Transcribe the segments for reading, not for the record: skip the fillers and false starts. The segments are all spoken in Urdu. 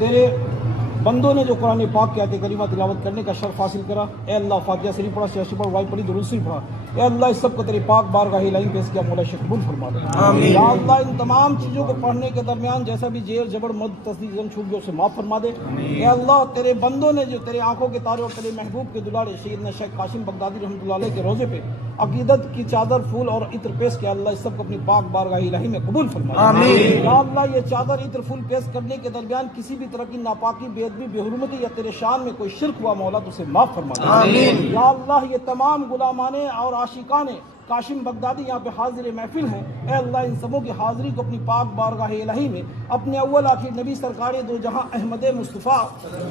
تیرے بندوں نے جو قرآن پاک کی آیت کریمہ تلاوت کرنے کا شرف حاصل کرا، اے اللہ فاتحہ شریف پڑھا، سیاسی پڑھا، وائی پڑھی، درود شریف پڑھا، اے اللہ اس سب کو تیری پاک بارگاہ الہی پیش کیا، مولا شیخ قبول فرما دے۔ یا اللہ ان تمام چیزوں کو پڑھنے کے درمیان جیسا بھی جیر جبر مد تصدیق زن چھوٹ گیا اسے معاف فرما دے۔ اے اللہ تیرے بندوں نے جو تیرے آنکھوں کے تارے اور تیرے محبوب کے دلاڑے سیدنا شیخ قاسم بغدادی رحمۃ اللہ علیہ کے روزے پہ عقیدت کی چادر، پھول اور عطر پیش کیا، اللہ اس سب کو اپنی پاک بارگاہ الہی میں قبول فرما دے۔ یا اللہ یہ چادر، عطر، پھول پیش کرنے کے درمیان کسی بھی طرح کی ناپاکی، بے ادبی، بے حرمتی یا تیرے شان میں کوئی شرک ہوا، مولا تو اسے معاف فرما دے۔ یا اللہ یہ تمام غلامان اور عاشقان قاسم بغدادی یہاں پہ حاضر محفل ہیں، اے اللہ ان سبوں کی حاضری کو اپنی پاک بارگاہ الہی میں اپنے اول آخر نبی سرکار دو جہاں احمد مصطفیٰ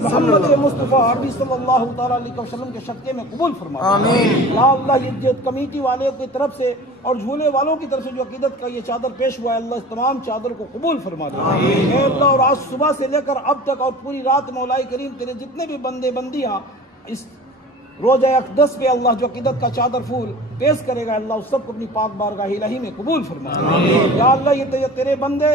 محمد مصطفیٰ عربی صلی اللہ تعالیٰ علیہ وسلم کے صدقے میں قبول فرما دے۔ یا اللہ یہ کمیٹی والے کی طرف سے اور جھولے والوں کی طرف سے جو عقیدت کا یہ چادر پیش ہوا ہے، اللہ اس تمام چادر کو قبول فرما دے۔ اے اللہ اور آج صبح سے لے کر اب تک اور پوری رات مولا کریم تیرے جتنے بھی بندے بندیاں اس روزہ اقدس پہ اللہ جو عقیدت کا چادر پھول پیش کرے گا، اللہ اس سب کو اپنی پاک بارگاہ الہی میں قبول فرما دے۔ یا اللہ یہ تیرے بندے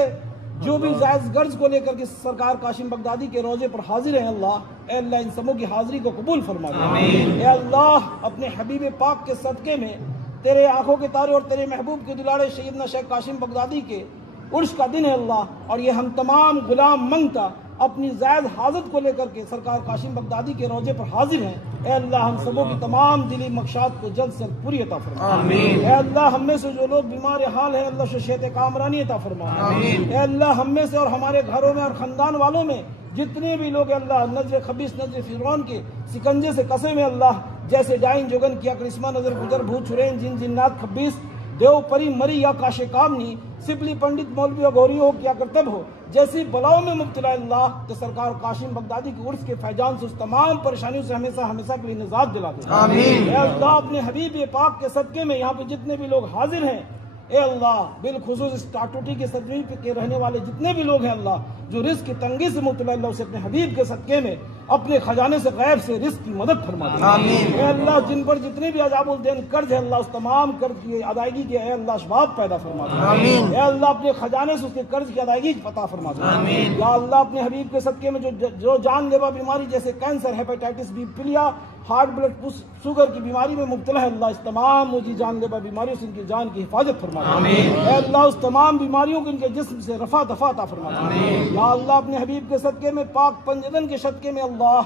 جو بھی جائز غرض کو لے کر کے سرکار قاسم بغدادی کے روزے پر حاضر ہیں، اللہ اے اللہ ان سبوں کی حاضری کو قبول فرما دے۔ اے اللہ اپنے حبیب پاک کے صدقے میں تیرے آنکھوں کے تارے اور تیرے محبوب کے دلاڑے سیدنا شیخ قاسم بغدادی کے عرس کا دن ہے اللہ، اور یہ ہم تمام غلام منگتا اپنی زائد حاجت کو لے کر کے سرکار قاسم بغدادی کے روزے پر حاضر ہیں، اے اللہ ہم سبوں کی تمام دلی مقصاد کو جلد سے پوری عطا فرما۔ اے اللہ ہم میں سے جو لوگ بیمار حال ہیں، اللہ سے شیط کامرانی عطا فرما۔ اے اللہ ہم میں سے اور ہمارے گھروں میں اور خاندان والوں میں جتنے بھی لوگ اللہ نظر خبیث، نظر فرعون کے سکنجے سے کسے میں اللہ جیسے ڈائن جوگن کیا کرسمہ، نظر گزر، بھوت چھرین، جن جنات خبیث، دیو پری مری یا کاش کامنی، سپلی پنڈت مولوی گوری ہو کیا کرتب ہو، جیسی بلاؤں میں مبتلا اللہ تو سرکار قاسم بغدادی کے عرس کے فیضان سے اس تمام پریشانیوں سے ہمیشہ کے لیے نجات دلا دے۔ اے اللہ اپنے حبیب پاک کے صدقے میں یہاں پہ جتنے بھی لوگ حاضر ہیں، اے اللہ بالخصوص اس ٹاٹوٹی کے صدقے کے رہنے والے جتنے بھی لوگ ہیں اللہ جو رزق کی تنگی سے مبتلا، اللہ اسے اپنے حبیب کے صدقے میں اپنے خزانے سے غیب سے رزق کی مدد فرما دے۔ اے اللہ جن پر جتنے بھی عذاب الدین قرض ہے، اللہ اس تمام قرض کی ادائیگی کے اے اللہ اسباب پیدا فرما دے۔ اے اللہ اپنے خزانے سے اس کے قرض کی ادائیگی عطا فرما دے۔ یا اللہ اپنے حبیب کے صدقے میں جو جان لیوا بیماری جیسے کینسر، ہیپاٹائٹس بی، پلیا، ہارٹ بلڈ شوگر کی بیماری میں مبتلا ہے، اللہ اس تمام مجھے جان لیوا بیماریوں سے ان کی جان کی حفاظت فرما دے۔ اے اللہ اس تمام بیماریوں کو ان کے جسم سے رفع دفع عطا فرما دے۔ یا اللہ اپنے حبیب کے صدقے میں پاک پنجدن کے صدقے میں اللہ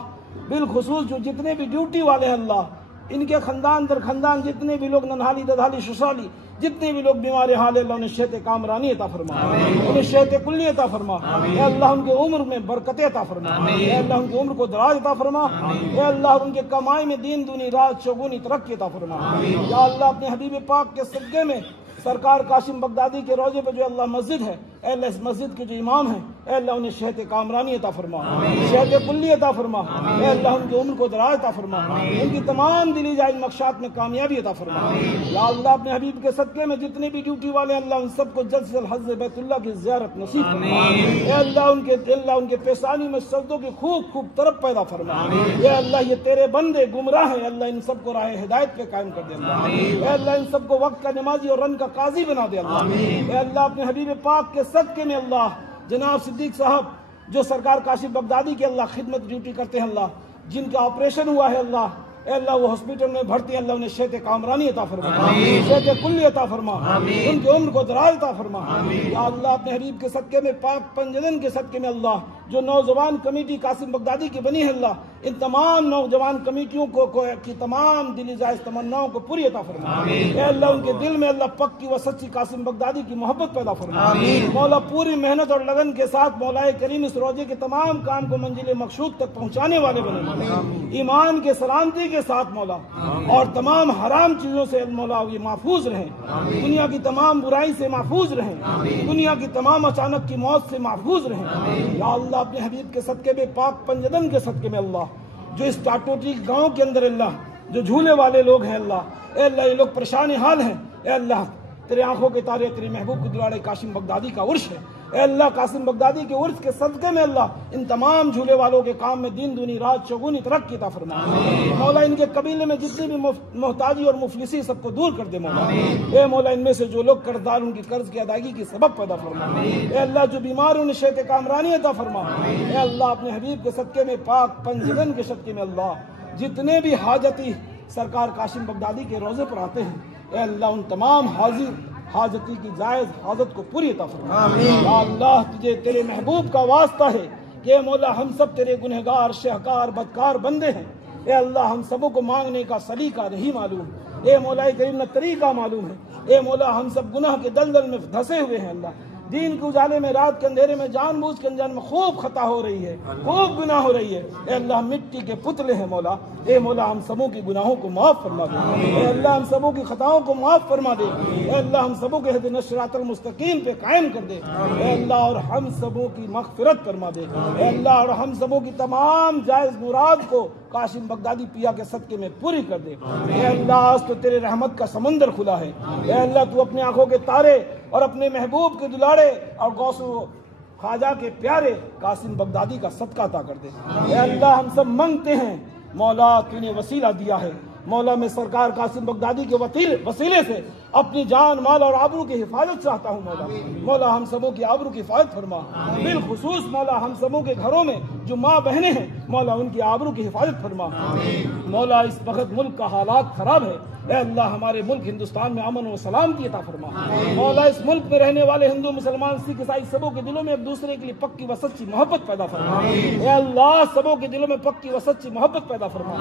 بالخصوص جو جتنے بھی ڈیوٹی والے ہیں اللہ ان کے خاندان در خاندان جتنے بھی لوگ ننہالی ددھالی ششالی جتنے بھی لوگ بیمار حال ہے، اللہ انہیں شیط کامرانی عطا فرما، انہیں شیط کلی عطا فرما۔ اے اللہ ان کے عمر میں برکت عطا فرما، اے اللہ ان کی عمر کو دراز عطا فرما، اے اللہ ان کے کمائی میں دین دونی رات چوگونی ترقی عطا فرما۔ یا اللہ اپنے حبیب پاک کے صدقے میں سرکار قاسم بغدادی کے روزے پہ جو اللہ مسجد ہے، اے اللہ اس مسجد کے جو امام ہیں، اے اللہ انہیں شیط کامرانی عطا فرما، شیط کلی عطا فرما، اے اللہ ان کی عمر کو دراز عطا فرما، ان کی تمام دلی جائز مقصاد میں کامیابی عطا فرما۔ یا اللہ اپنے حبیب کے صدقے میں جتنے بھی ڈیوٹی والے اللہ ان سب کو جلد سے حج بیت اللہ کی زیارت نصیب فرما۔ اے اللہ ان کے پیشانی میں سجدوں کی خوب طرف پیدا فرما۔ اے اللہ یہ تیرے بندے گمراہ ہیں، اللہ ان سب کو راہ ہدایت پہ قائم کر دے اللہ۔ اے اللہ ان سب کو وقت کا نمازی اور رن کا قاضی بنا دے اللہ۔ اے اللہ اپنے حبیب پاک کے صدقے میں اللہ جناب صدیق صاحب جو سرکار قاسم بغدادی کے اللہ خدمت ڈیوٹی کرتے ہیں اللہ، جن کا آپریشن ہوا ہے اللہ، اے اللہ وہ ہاسپٹل میں بھرتی ہیں، اللہ انہیں شیط کامرانی عطا فرما، شیط کلی عطا فرما، ان کی عمر کو دراز عطا فرما۔ یا اللہ اپنے حبیب کے صدقے میں پاک پنجدن کے صدقے میں اللہ جو نوجوان کمیٹی قاسم بغدادی کی بنی ہے اللہ ان تمام نوجوان کمیٹیوں کی تمام دلی جائز تمناؤں کو پوری عطا فرما۔ اے اللہ ان کے دل میں اللہ پکی و سچی قاسم بغدادی کی محبت پیدا فرما۔ مولا پوری محنت اور لگن کے ساتھ مولا کریم اس روزے کے تمام کام کو منزل مقصود تک پہنچانے والے بنے، ایمان کے سلامتی کے ساتھ مولا اور تمام حرام چیزوں سے مولا یہ محفوظ رہیں، دنیا کی تمام برائی سے محفوظ رہیں، دنیا کی تمام اچانک کی موت سے محفوظ رہیں۔ یا اللہ اپنے حبیب کے صدقے میں پاک پنجدن کے صدقے میں اللہ جو اس ٹاٹوٹی گاؤں کے اندر اللہ جو جھولے والے لوگ ہیں اللہ، اے اللہ یہ لوگ پریشان حال ہیں، اے اللہ تیرے آنکھوں کے تارے تیرے محبوب کے دلاڑے قاسم بغدادی کا عرش ہے، اے اللہ قاسم بغدادی کے عرس کے صدقے میں اللہ ان تمام جھولے والوں کے کام میں دین دنی رات چگونی ترقی عطا فرما مولا، ان کے قبیلے میں جتنی بھی محتاجی اور مفلسی سب کو دور کر دے مولا۔ اے مولا ان میں سے جو لوگ قرضدار ان کی قرض کی ادائیگی کی سبب پیدا فرما۔ اے اللہ جو بیمار انہیں شفا کامرانی عطا فرما۔ اے اللہ اپنے حبیب کے صدقے میں پاک پنجگن کے صدقے میں اللہ جتنے بھی حاجتی سرکار قاسم بغدادی کے روزے پر آتے ہیں اے اللہ ان تمام حاضر حاجتی کی جائز حاجت کو پوری عطا فرما۔ یا اللہ تجھے تیرے محبوب کا واسطہ ہے کہ اے مولا ہم سب تیرے گنہگار شہکار بدکار بندے ہیں۔ اے اللہ ہم سبوں کو مانگنے کا سلیقہ نہیں معلوم، اے مولا کریم نہ طریقہ معلوم ہے۔ اے مولا ہم سب گناہ کے دلدل میں دھسے ہوئے ہیں اللہ، دین کے اجالے میں رات کے اندھیرے میں جان بوجھ کے انجان میں خوب خطا ہو رہی ہے، خوب گناہ ہو رہی ہے۔ اے اللہ مٹی کے پتلے ہیں مولا، اے مولا ہم سبوں کی گناہوں کو معاف فرما دے، اے اللہ ہم سبوں کی خطاؤں کو معاف فرما دے، اے اللہ ہم سبوں کے اہدنا الصراط المستقیم پہ قائم کر دے، اے اللہ اور ہم سبوں کی مغفرت فرما دے، اے اللہ اور ہم سبوں کی تمام جائز مراد کو قاسم بغدادی پیا کے صدقے میں پوری کر دے۔ اے اللہ آج تو تیرے رحمت کا سمندر کھلا ہے، اے اللہ تو اپنے آنکھوں کے تارے اور اپنے محبوب کے دلاڑے اور غوث و خواجہ کے پیارے قاسم بغدادی کا صدقہ عطا کر دے۔ اے اللہ ہم سب منگتے ہیں مولا تو نے وسیلہ دیا ہے، مولا میں سرکار قاسم بغدادی کے وسیلے سے اپنی جان مال اور آبرو کی حفاظت چاہتا ہوں مولا۔ مولا ہم سبوں کی آبرو کی حفاظت فرما، بالخصوص مولا ہم سبوں کے گھروں میں جو ماں بہنیں ہیں مولا ان کی آبرو کی حفاظت فرما۔ مولا اس وقت ملک کا حالات خراب ہے، اے اللہ ہمارے ملک ہندوستان میں امن و سلامتی عطا فرما۔ مولا اس ملک میں رہنے والے ہندو مسلمان سکھ عیسائی سبوں کے دلوں میں ایک دوسرے کے لیے پکی و سچی محبت پیدا فرما، اے اللہ سبوں کے دلوں میں پکی و سچی محبت پیدا فرما۔